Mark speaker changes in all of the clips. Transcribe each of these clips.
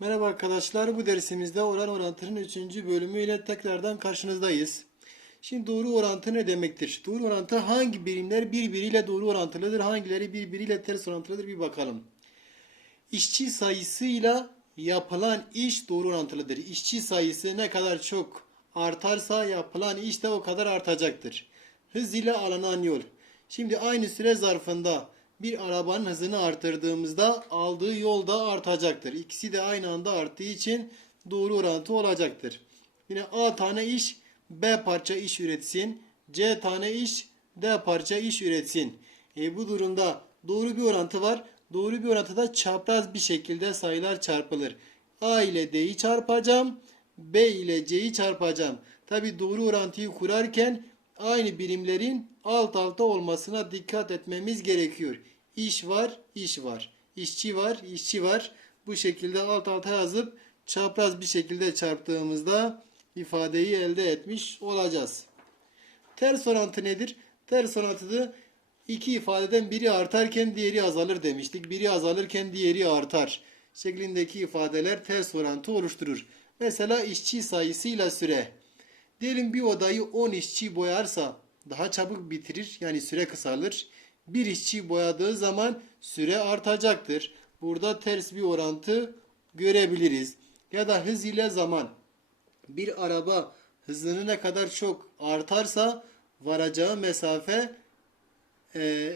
Speaker 1: Merhaba arkadaşlar, bu dersimizde oran orantının 3. bölümüyle tekrardan karşınızdayız. Şimdi doğru orantı ne demektir? Doğru orantı hangi birimler birbiriyle doğru orantılıdır, hangileri birbiriyle ters orantılıdır bir bakalım. İşçi sayısıyla yapılan iş doğru orantılıdır. İşçi sayısı ne kadar çok artarsa yapılan iş de o kadar artacaktır. Hız ile alınan yol. Şimdi aynı süre zarfında bir arabanın hızını artırdığımızda aldığı yol da artacaktır. İkisi de aynı anda arttığı için doğru orantı olacaktır. Yine A tane iş B parça iş üretsin. C tane iş D parça iş üretsin. E bu durumda doğru bir orantı var. Doğru bir orantıda çapraz bir şekilde sayılar çarpılır. A ile D'yi çarpacağım. B ile C'yi çarpacağım. Tabi doğru orantıyı kurarken aynı birimlerin alt alta olmasına dikkat etmemiz gerekiyor. İş var, iş var. İşçi var, işçi var. Bu şekilde alt alta yazıp çapraz bir şekilde çarptığımızda ifadeyi elde etmiş olacağız. Ters orantı nedir? Ters orantıda iki ifadeden biri artarken diğeri azalır demiştik. Biri azalırken diğeri artar. Şeklindeki ifadeler ters orantı oluşturur. Mesela işçi sayısıyla süre. Diyelim bir odayı 10 işçi boyarsa daha çabuk bitirir yani süre kısalır. Bir işçi boyadığı zaman süre artacaktır. Burada ters bir orantı görebiliriz. Ya da hız ile zaman. Bir araba hızını ne kadar çok artarsa varacağı mesafe e,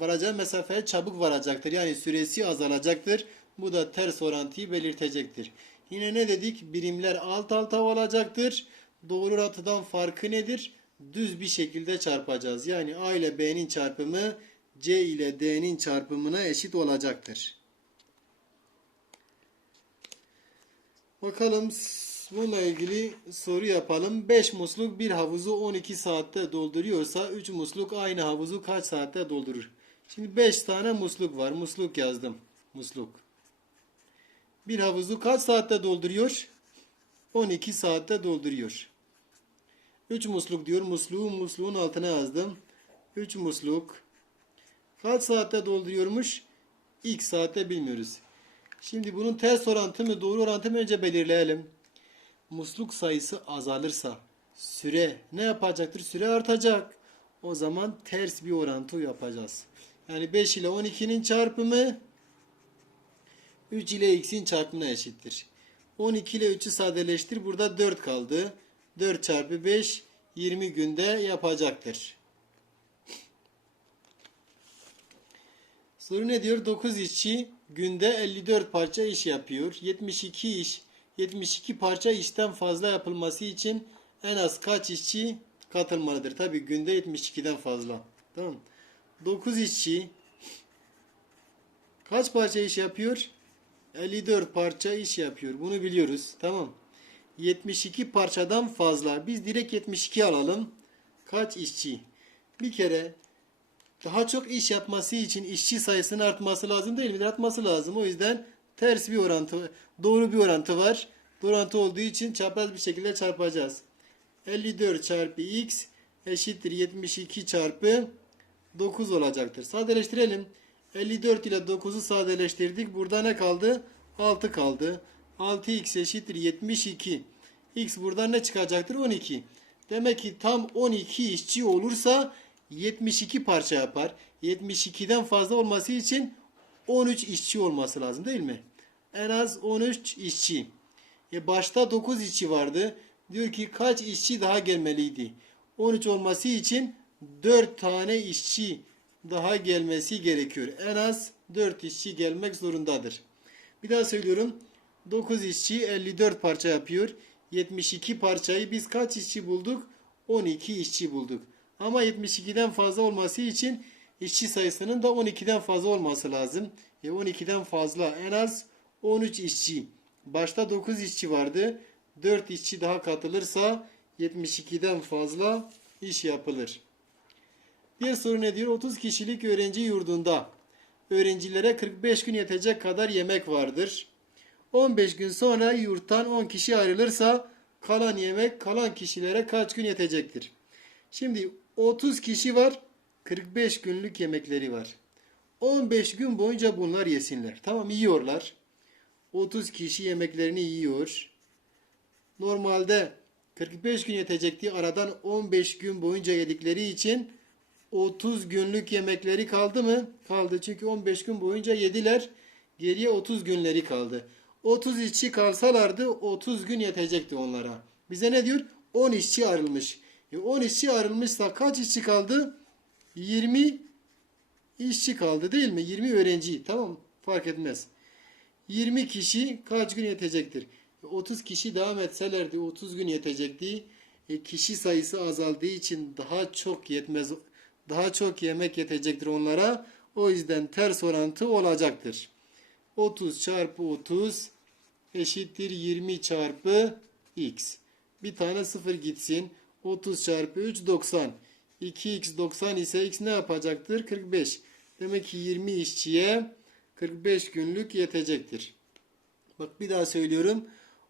Speaker 1: varacağı mesafeye çabuk varacaktır. Yani süresi azalacaktır. Bu da ters orantıyı belirtecektir. Yine ne dedik? Birimler alt alta olacaktır. Doğru orantıdan farkı nedir? Düz bir şekilde çarpacağız. Yani A ile B'nin çarpımı C ile D'nin çarpımına eşit olacaktır. Bakalım bununla ilgili soru yapalım. 5 musluk bir havuzu 12 saatte dolduruyorsa 3 musluk aynı havuzu kaç saatte doldurur? Şimdi 5 tane musluk var. Musluk yazdım. Musluk. Bir havuzu kaç saatte dolduruyor? 12 saatte dolduruyor. 3 musluk diyor. Musluğu musluğun altına yazdım. 3 musluk. Kaç saatte dolduruyormuş? X saatte bilmiyoruz. Şimdi bunun ters orantı mı doğru orantı mı önce belirleyelim. Musluk sayısı azalırsa süre ne yapacaktır? Süre artacak. O zaman ters bir orantı yapacağız. Yani 5 ile 12'nin çarpımı 3 ile x'in çarpımına eşittir. 12 ile 3'ü sadeleştir. Burada 4 kaldı. 4 çarpı 5 20 günde yapacaktır. Soru ne diyor? 9 işçi günde 54 parça iş yapıyor. 72 iş 72 parça işten fazla yapılması için en az kaç işçi katılmalıdır? Tabi günde 72'den fazla. Tamam. 9 işçi kaç parça iş yapıyor? 54 parça iş yapıyor. Bunu biliyoruz. Tamam. 72 parçadan fazla. Biz direkt 72 alalım. Kaç işçi? Bir kere daha çok iş yapması için işçi sayısının artması lazım değil mi? Artması lazım. O yüzden ters bir orantı, doğru bir orantı var. Doğru orantı olduğu için çapraz bir şekilde çarpacağız. 54 çarpı x eşittir 72 çarpı 9 olacaktır. Sadeleştirelim. 54 ile 9'u sadeleştirdik. Burada ne kaldı? 6 kaldı. 6x eşittir 72. x buradan ne çıkacaktır? 12. Demek ki tam 12 işçi olursa 72 parça yapar. 72'den fazla olması için 13 işçi olması lazım değil mi? En az 13 işçi. E başta 9 işçi vardı. Diyor ki kaç işçi daha gelmeliydi? 13 olması için 4 tane işçi daha gelmesi gerekiyor. En az 4 işçi gelmek zorundadır. Bir daha söylüyorum. 9 işçi 54 parça yapıyor. 72 parçayı biz kaç işçi bulduk? 12 işçi bulduk. Ama 72'den fazla olması için işçi sayısının da 12'den fazla olması lazım. E 12'den fazla en az 13 işçi. Başta 9 işçi vardı. 4 işçi daha katılırsa 72'den fazla iş yapılır. Diğer soru ne diyor? 30 kişilik öğrenci yurdunda öğrencilere 45 gün yetecek kadar yemek vardır. 15 gün sonra yurttan 10 kişi ayrılırsa kalan yemek kalan kişilere kaç gün yetecektir? Şimdi 30 kişi var. 45 günlük yemekleri var. 15 gün boyunca bunlar yesinler. Tamam yiyorlar. 30 kişi yemeklerini yiyor. Normalde 45 gün yetecekti. Aradan 15 gün boyunca yedikleri için 30 günlük yemekleri kaldı mı? Kaldı. Çünkü 15 gün boyunca yediler. Geriye 30 günleri kaldı. 30 işçi kalsalardı 30 gün yetecekti onlara. Bize ne diyor? 10 işçi ayrılmış. E 10 işçi ayrılmışsa kaç işçi kaldı? 20 işçi kaldı değil mi? 20 öğrenci. Tamam fark etmez. 20 kişi kaç gün yetecektir? E, 30 kişi devam etselerdi 30 gün yetecekti. E, kişi sayısı azaldığı için daha çok yetmez. Daha çok yemek yetecektir onlara. O yüzden ters orantı olacaktır. 30 çarpı 30 eşittir 20 çarpı x. Bir tane sıfır gitsin. 30 çarpı 3 90. 2x 90 ise x ne yapacaktır? 45. Demek ki 20 işçiye 45 günlük yetecektir. Bak bir daha söylüyorum.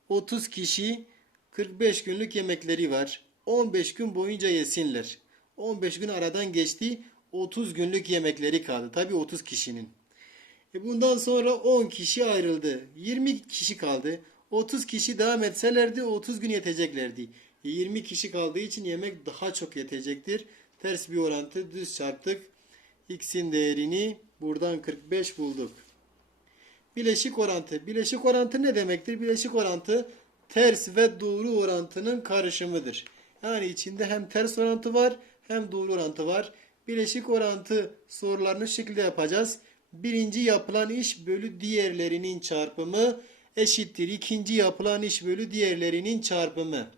Speaker 1: 30 kişi 45 günlük yemekleri var. 15 gün boyunca yesinler. 15 gün aradan geçti. 30 günlük yemekleri kaldı. Tabii 30 kişinin. E bundan sonra 10 kişi ayrıldı. 20 kişi kaldı. 30 kişi devam etselerdi 30 gün yeteceklerdi. E 20 kişi kaldığı için yemek daha çok yetecektir. Ters bir orantı düz çarptık. X'in değerini buradan 45 bulduk. Bileşik orantı. Bileşik orantı ne demektir? Bileşik orantı ters ve doğru orantının karışımıdır. Yani içinde hem ters orantı var hem doğru orantı var. Bileşik orantı sorularını şu şekilde yapacağız. Birinci yapılan iş bölü diğerlerinin çarpımı eşittir. İkinci yapılan iş bölü diğerlerinin çarpımı.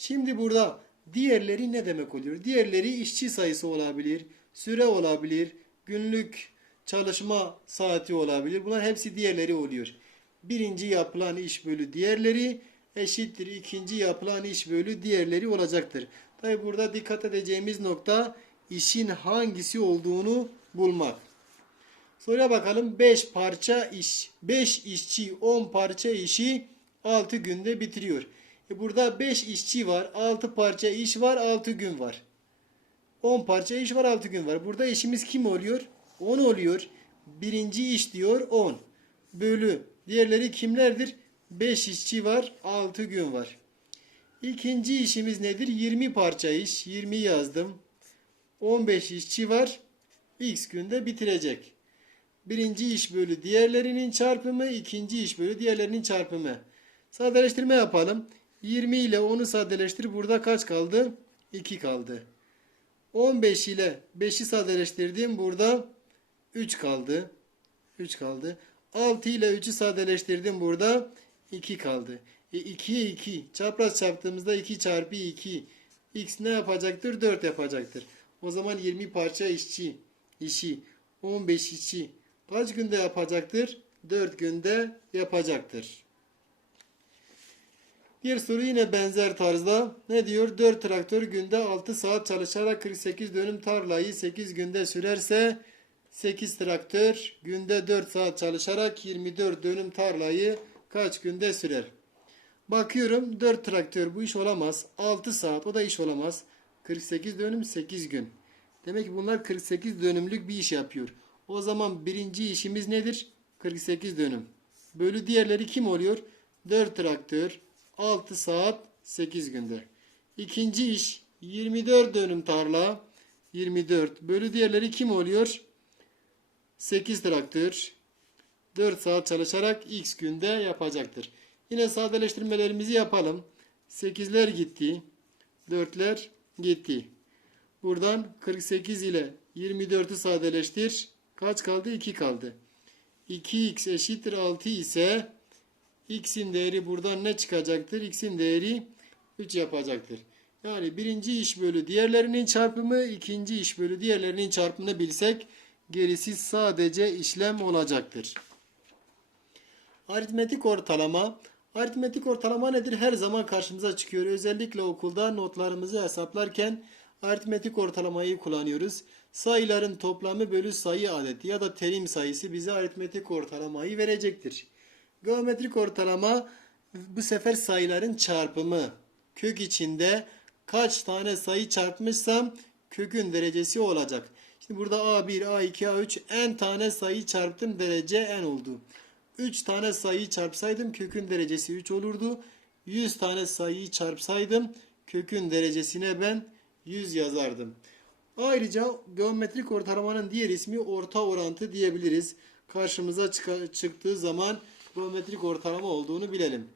Speaker 1: Şimdi burada diğerleri ne demek oluyor? Diğerleri işçi sayısı olabilir, süre olabilir, günlük çalışma saati olabilir. Bunlar hepsi diğerleri oluyor. Birinci yapılan iş bölü diğerleri eşittir. ikinci yapılan iş bölü diğerleri olacaktır. Tabi burada dikkat edeceğimiz nokta işin hangisi olduğunu bulmak. Soruya bakalım. 5 parça iş. 5 işçi 10 parça işi 6 günde bitiriyor. E burada 5 işçi var. 6 parça iş var. 6 gün var. 10 parça iş var. 6 gün var. Burada işimiz kim oluyor? 10 oluyor. Birinci iş diyor 10. Bölü. Diğerleri kimlerdir? 5 işçi var. 6 gün var. İkinci işimiz nedir? 20 parça iş. 20 yazdım. 15 işçi var. X günde bitirecek. Birinci iş bölü diğerlerinin çarpımı, ikinci iş bölü diğerlerinin çarpımı. Sadeleştirme yapalım. 20 ile 10'u sadeleştir. Burada kaç kaldı? 2 kaldı. 15 ile 5'i sadeleştirdim. Burada 3 kaldı. 3 kaldı. 6 ile 3'ü sadeleştirdim. Burada 2 kaldı. E 2'ye 2. Çapraz çarptığımızda 2 çarpı 2. X ne yapacaktır? 4 yapacaktır. O zaman 20 parça işçi, işi, 15 işçi kaç günde yapacaktır? 4 günde yapacaktır. Diğer soru yine benzer tarzda. Ne diyor? 4 traktör günde 6 saat çalışarak 48 dönüm tarlayı 8 günde sürerse 8 traktör günde 4 saat çalışarak 24 dönüm tarlayı kaç günde sürer? Bakıyorum 4 traktör bu iş olamaz. 6 saat o da iş olamaz. 48 dönüm 8 gün. Demek ki bunlar 48 dönümlük bir iş yapıyor. O zaman birinci işimiz nedir? 48 dönüm. Bölü diğerleri kim oluyor? 4 traktör 6 saat 8 günde. İkinci iş 24 dönüm tarla 24 bölü diğerleri kim oluyor? 8 traktör 4 saat çalışarak x günde yapacaktır. Yine sadeleştirmelerimizi yapalım. 8'ler gitti. 4'ler gitti. Buradan 48 ile 24'ü sadeleştir. Kaç kaldı? 2 kaldı. 2x eşittir 6 ise x'in değeri buradan ne çıkacaktır? x'in değeri 3 yapacaktır. Yani birinci iş bölü diğerlerinin çarpımı, ikinci iş bölü diğerlerinin çarpımını bilsek gerisi sadece işlem olacaktır. Aritmetik ortalama. Aritmetik ortalama nedir? Her zaman karşımıza çıkıyor. Özellikle okulda notlarımızı hesaplarken aritmetik ortalamayı kullanıyoruz. Sayıların toplamı bölü sayı adeti ya da terim sayısı bize aritmetik ortalamayı verecektir. Geometrik ortalama bu sefer sayıların çarpımı. Kök içinde kaç tane sayı çarpmışsam kökün derecesi olacak. Şimdi burada A1, A2, A3 n tane sayı çarptım derece n oldu. 3 tane sayıyı çarpsaydım kökün derecesi 3 olurdu. 100 tane sayıyı çarpsaydım kökün derecesine ben 100 yazardım. Ayrıca geometrik ortalamanın diğer ismi orta orantı diyebiliriz. Karşımıza çıktığı zaman geometrik ortalama olduğunu bilelim.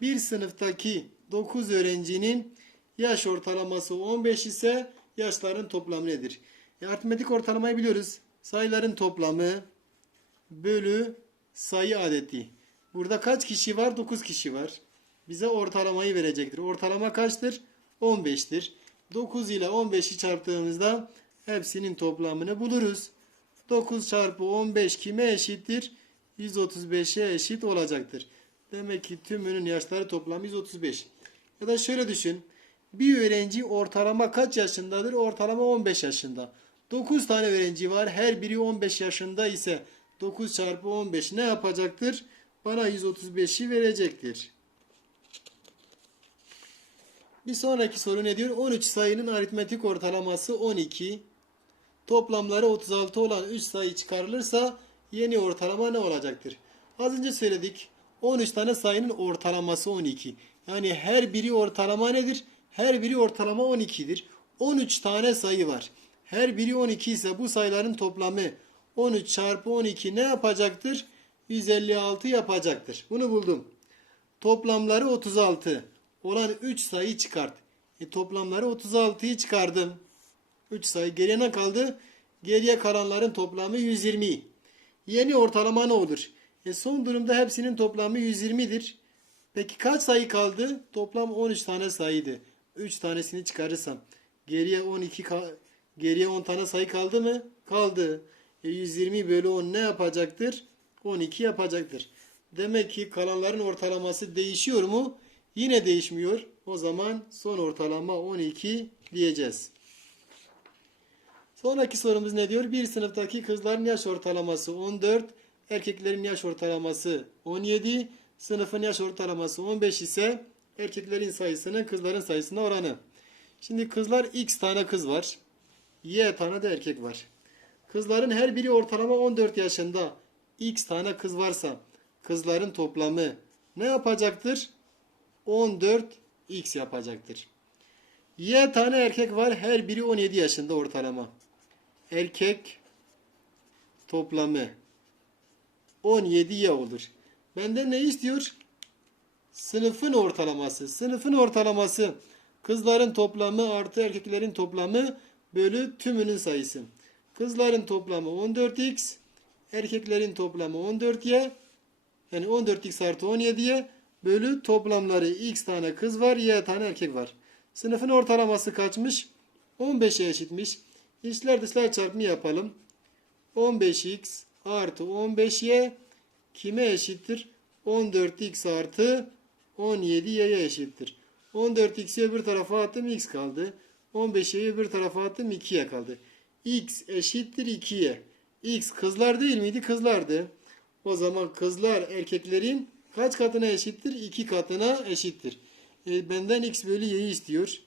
Speaker 1: Bir sınıftaki 9 öğrencinin yaş ortalaması 15 ise yaşların toplamı nedir? E, aritmetik ortalamayı biliyoruz. Sayıların toplamı bölü sayı adeti. Burada kaç kişi var? 9 kişi var. Bize ortalamayı verecektir. Ortalama kaçtır? 15'tir. 9 ile 15'i çarptığımızda hepsinin toplamını buluruz. 9 çarpı 15 kime eşittir? 135'e eşit olacaktır. Demek ki tümünün yaşları toplamı 135. Ya da şöyle düşün. Bir öğrenci ortalama kaç yaşındadır? Ortalama 15 yaşında. 9 tane öğrenci var. Her biri 15 yaşında ise 9 çarpı 15 ne yapacaktır? Bana 135'i verecektir. Bir sonraki soru ne diyor? 13 sayının aritmetik ortalaması 12. Toplamları 36 olan 3 sayı çıkarılırsa yeni ortalama ne olacaktır? Az önce söyledik. 13 tane sayının ortalaması 12. Yani her biri ortalama nedir? Her biri ortalama 12'dir. 13 tane sayı var. Her biri 12 ise bu sayıların toplamı 13 çarpı 12 ne yapacaktır? 156 yapacaktır. Bunu buldum. Toplamları 36 olan 3 sayı çıkart. E, toplamları 36'yı çıkardım. 3 sayı geriye ne kaldı? Geriye kalanların toplamı 120. Yeni ortalama ne olur? E son durumda hepsinin toplamı 120'dir. Peki kaç sayı kaldı? Toplam 13 tane sayıydı. 3 tanesini çıkarırsam geriye 12 ka- geriye 10 tane sayı kaldı mı? Kaldı. E 120 bölü 10 ne yapacaktır? 12 yapacaktır. Demek ki kalanların ortalaması değişiyor mu? Yine değişmiyor. O zaman son ortalama 12 diyeceğiz. Sonraki sorumuz ne diyor? Bir sınıftaki kızların yaş ortalaması 14, erkeklerin yaş ortalaması 17, sınıfın yaş ortalaması 15 ise erkeklerin sayısının kızların sayısına oranı. Şimdi kızlar x tane kız var. Y tane de erkek var. Kızların her biri ortalama 14 yaşında. X tane kız varsa kızların toplamı ne yapacaktır? 14x yapacaktır. Y tane erkek var. Her biri 17 yaşında ortalama. Erkek toplamı 17Y olur. Benden ne istiyor? Sınıfın ortalaması. Sınıfın ortalaması kızların toplamı artı erkeklerin toplamı bölü tümünün sayısı. Kızların toplamı 14x, erkeklerin toplamı 14y. Yani 14x artı 17y bölü toplamları x tane kız var, y tane erkek var. Sınıfın ortalaması kaçmış? 15'e eşitmiş. İçler dışlar çarpımı yapalım. 15x artı 15y kime eşittir? 14x artı 17y'ye eşittir. 14x'i öbür tarafa attım x kaldı. 15y'yi öbür tarafa attım 2y kaldı. x eşittir 2y. x kızlar değil miydi? Kızlardı. O zaman kızlar erkeklerin kaç katına eşittir? 2 katına eşittir. E, benden x bölü y'yi istiyor.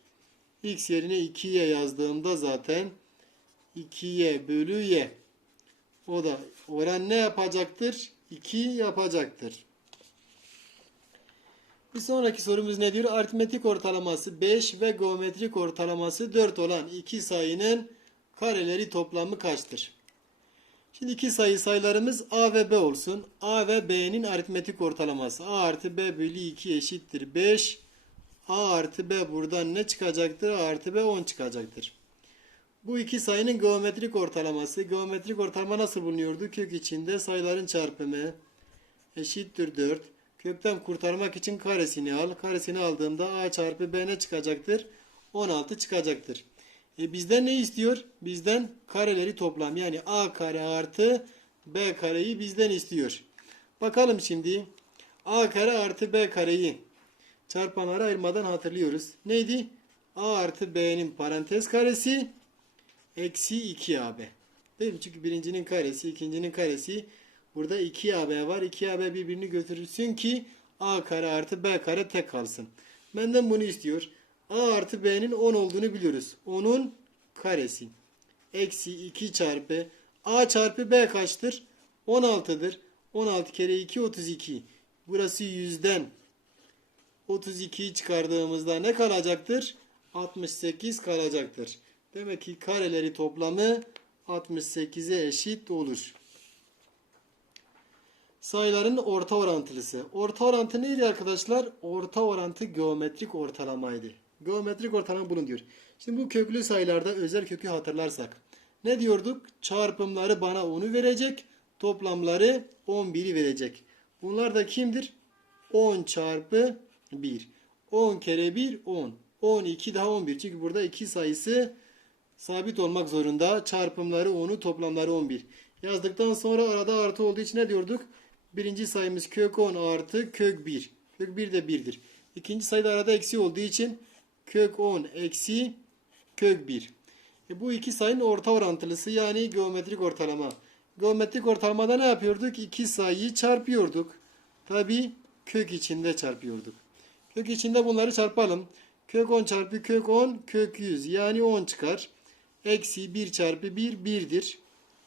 Speaker 1: x yerine 2y yazdığımda zaten 2y bölü y. O da oran ne yapacaktır? 2 yapacaktır. Bir sonraki sorumuz ne diyor? Aritmetik ortalaması 5 ve geometrik ortalaması 4 olan iki sayının kareleri toplamı kaçtır? Şimdi iki sayı sayılarımız A ve B olsun. A ve B'nin aritmetik ortalaması. A artı B bölü 2 eşittir 5. A artı B buradan ne çıkacaktır? A artı B 10 çıkacaktır. Bu iki sayının geometrik ortalaması. Geometrik ortalama nasıl bulunuyordu? Kök içinde sayıların çarpımı eşittir 4. Kökten kurtarmak için karesini al. Karesini aldığımda A çarpı B ne çıkacaktır? 16 çıkacaktır. E bizden ne istiyor? Bizden kareleri toplam. Yani A kare artı B kareyi bizden istiyor. Bakalım şimdi. A kare artı B kareyi çarpanlara ayırmadan hatırlıyoruz. Neydi? A artı B'nin parantez karesi eksi 2AB. Değil mi? Çünkü birincinin karesi, ikincinin karesi. Burada 2AB var. 2AB birbirini götürürsün ki A kare artı B kare tek kalsın. Benden bunu istiyor. A artı B'nin 10 olduğunu biliyoruz. 10'un karesi. Eksi 2 çarpı A çarpı B kaçtır? 16'dır. 16 kere 2 32. Burası yüzden 32'yi çıkardığımızda ne kalacaktır? 68 kalacaktır. Demek ki kareleri toplamı 68'e eşit olur. Sayıların orta orantılısı. Orta orantı neydi arkadaşlar? Orta orantı geometrik ortalamaydı. Geometrik ortalama bulun diyor. Şimdi bu köklü sayılarda özel kökü hatırlarsak. Ne diyorduk? Çarpımları bana 10'u verecek. Toplamları 11'i verecek. Bunlar da kimdir? 10 çarpı 1. 10 kere 1 10. 12 daha 11. Çünkü burada iki sayısı sabit olmak zorunda. Çarpımları 10'u toplamları 11. Yazdıktan sonra arada artı olduğu için ne diyorduk? Birinci sayımız kök 10 artı kök 1. Kök 1 de 1'dir. İkinci sayıda arada eksi olduğu için kök 10 eksi kök 1. E bu iki sayının orta orantılısı yani geometrik ortalama. Geometrik ortalamada ne yapıyorduk? İki sayıyı çarpıyorduk. Tabi kök içinde çarpıyorduk. Kök içinde bunları çarpalım. Kök 10 çarpı kök 10 kök 100 yani 10 çıkar. Eksi 1 çarpı 1 1'dir.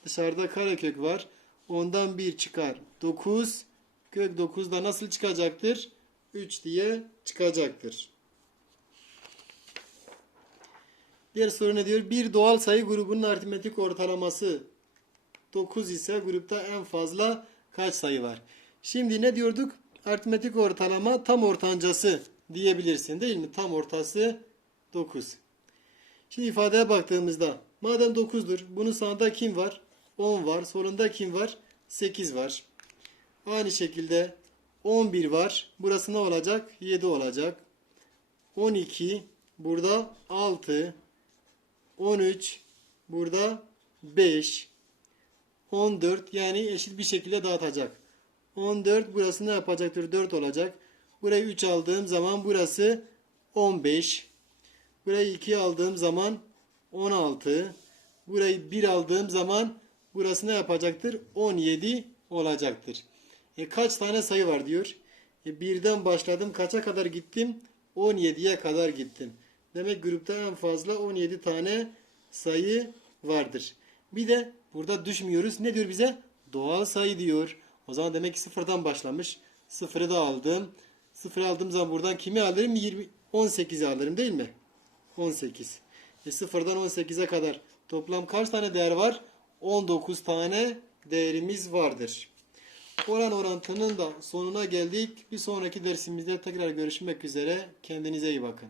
Speaker 1: Dışarıda karekök var. Ondan 1 çıkar. 9. Kök 9 da nasıl çıkacaktır? 3 diye çıkacaktır. Diğer soru ne diyor? Bir doğal sayı grubunun aritmetik ortalaması 9 ise grupta en fazla kaç sayı var? Şimdi ne diyorduk? Aritmetik ortalama tam ortancası diyebilirsin değil mi? Tam ortası 9. Şimdi ifadeye baktığımızda madem 9'dur bunun sağında kim var? 10 var. Solunda kim var? 8 var. Aynı şekilde 11 var. Burası ne olacak? 7 olacak. 12 burada 6 13 burada 5 14 yani eşit bir şekilde dağıtacak. 14 burası ne yapacaktır? 4 olacak. Burayı 3 aldığım zaman burası 15. Burayı 2 aldığım zaman 16. Burayı 1 aldığım zaman burası ne yapacaktır? 17 olacaktır. E kaç tane sayı var diyor. E birden başladım. Kaça kadar gittim? 17'ye kadar gittim. Demek grupta en fazla 17 tane sayı vardır. Bir de burada düşmüyoruz. Ne diyor bize? Doğal sayı diyor. O zaman demek ki sıfırdan başlamış. Sıfırı da aldım. Sıfırı aldığım zaman buradan kimi alırım? 20, 18'i alırım değil mi? 18. E sıfırdan 18'e kadar toplam kaç tane değer var? 19 tane değerimiz vardır. Oran orantının da sonuna geldik. Bir sonraki dersimizde tekrar görüşmek üzere. Kendinize iyi bakın.